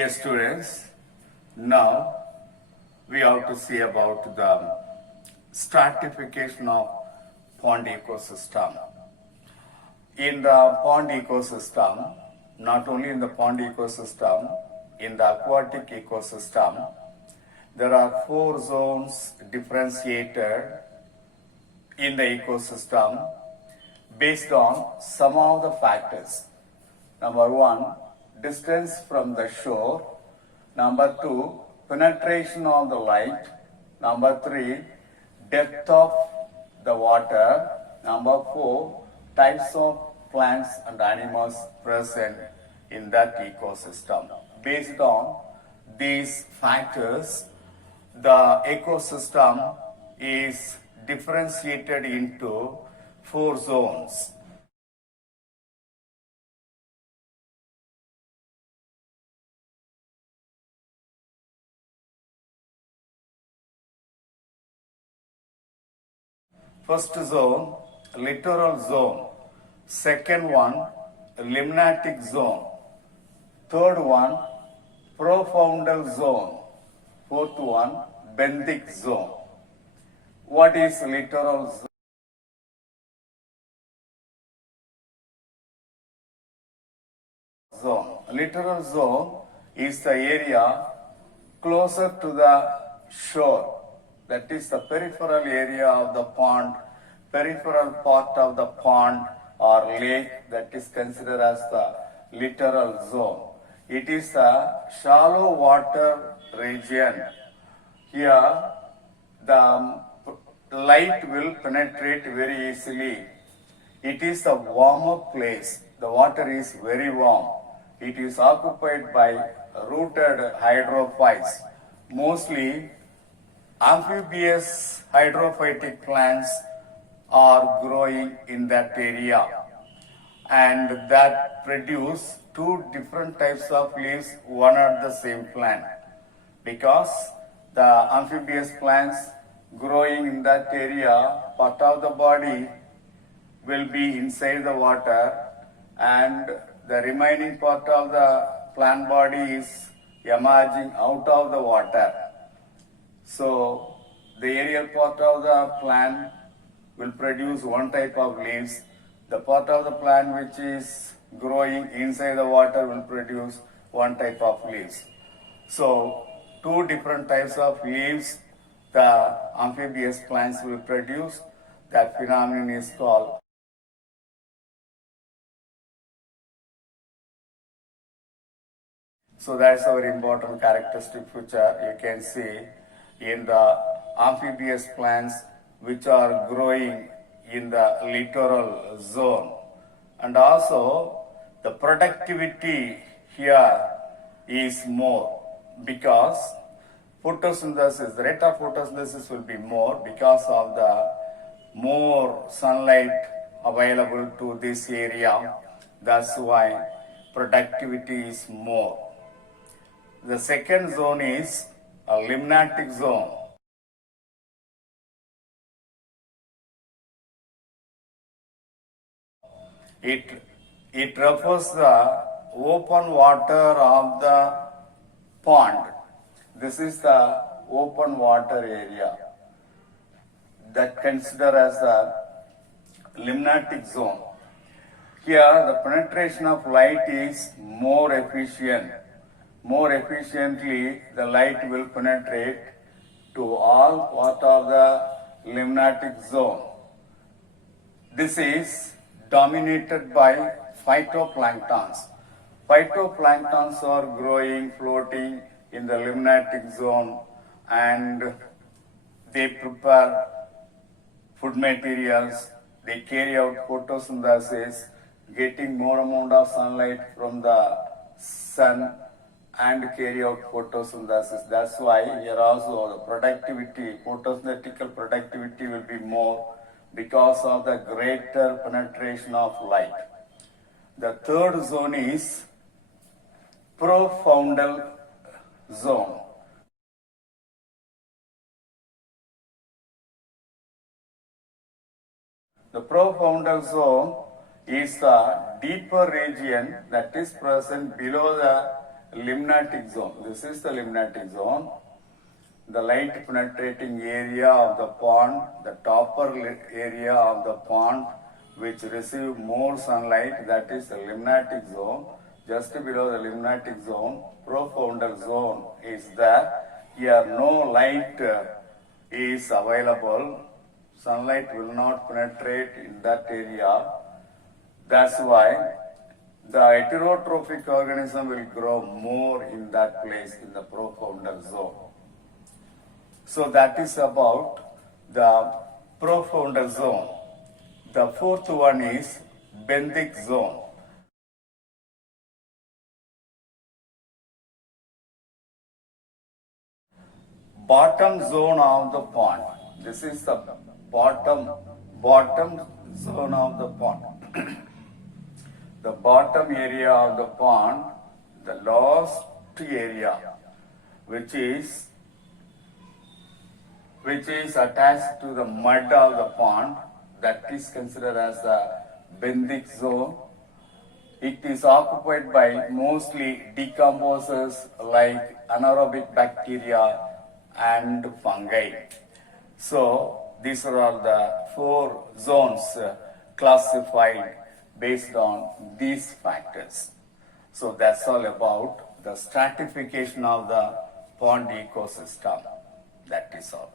Dear students, now we have to see about the stratification of pond ecosystem. In the pond ecosystem, not only in the pond ecosystem, in the aquatic ecosystem, there are 4 zones differentiated in the ecosystem based on some of the factors. Number 1, distance from the shore. Number 2, penetration of the light. Number 3, depth of the water. Number 4, types of plants and animals present in that ecosystem. Based on these factors, the ecosystem is differentiated into 4 zones. First zone, littoral zone. Second one, limnatic zone. Third one, profoundal zone. Fourth one, benthic zone. What is littoral zone? Littoral zone is the area closer to the shore. That is the peripheral area of the pond, peripheral part of the pond or lake, that is considered as the littoral zone. It is a shallow water region. Here the light will penetrate very easily. It is a warmer place. The water is very warm. It is occupied by rooted hydrophytes. Mostly amphibious hydrophytic plants are growing in that area, and that produce 2 different types of leaves, one at the same plant, because the amphibious plants growing in that area, part of the body will be inside the water and the remaining part of the plant body is emerging out of the water. So the aerial part of the plant will produce one type of leaves. The part of the plant which is growing inside the water will produce one type of leaves. So 2 different types of leaves the amphibious plants will produce. That phenomenon is called So that's our important characteristic which you can see in the amphibious plants which are growing in the littoral zone. And also the productivity here is more because photosynthesis, the rate of photosynthesis will be more because of the more sunlight available to this area. That's why productivity is more. The second zone is a limnatic zone. It refers the open water of the pond. This is the open water area that considered as a limnatic zone. Here the penetration of light is more efficient. More efficiently the light will penetrate to all part of the limnatic zone. This is dominated by phytoplanktons. Phytoplanktons are growing, floating in the limnatic zone, and they prepare food materials, they carry out photosynthesis, getting more amount of sunlight from the sun and carry out photosynthesis. That's why here also the productivity, photosynthetical productivity will be more because of the greater penetration of light. The third zone is profoundal zone. The profoundal zone is the deeper region that is present below the limnatic zone. This is the limnatic zone. The light penetrating area of the pond, the topper area of the pond which receive more sunlight, that is the limnatic zone. Just below the limnatic zone, profounder zone is there. Here no light is available. Sunlight will not penetrate in that area. That's why the heterotrophic organism will grow more in that place, in the profounder zone. So that is about the profounder zone. The fourth one is benthic zone. Bottom zone of the pond. This is the bottom zone of the pond. The bottom area of the pond, the last area, which is attached to the mud of the pond, that is considered as the benthic zone. It is occupied by mostly decomposers like anaerobic bacteria and fungi. So these are all the four zones classified based on these factors. So that's all about the stratification of the pond ecosystem. That is all.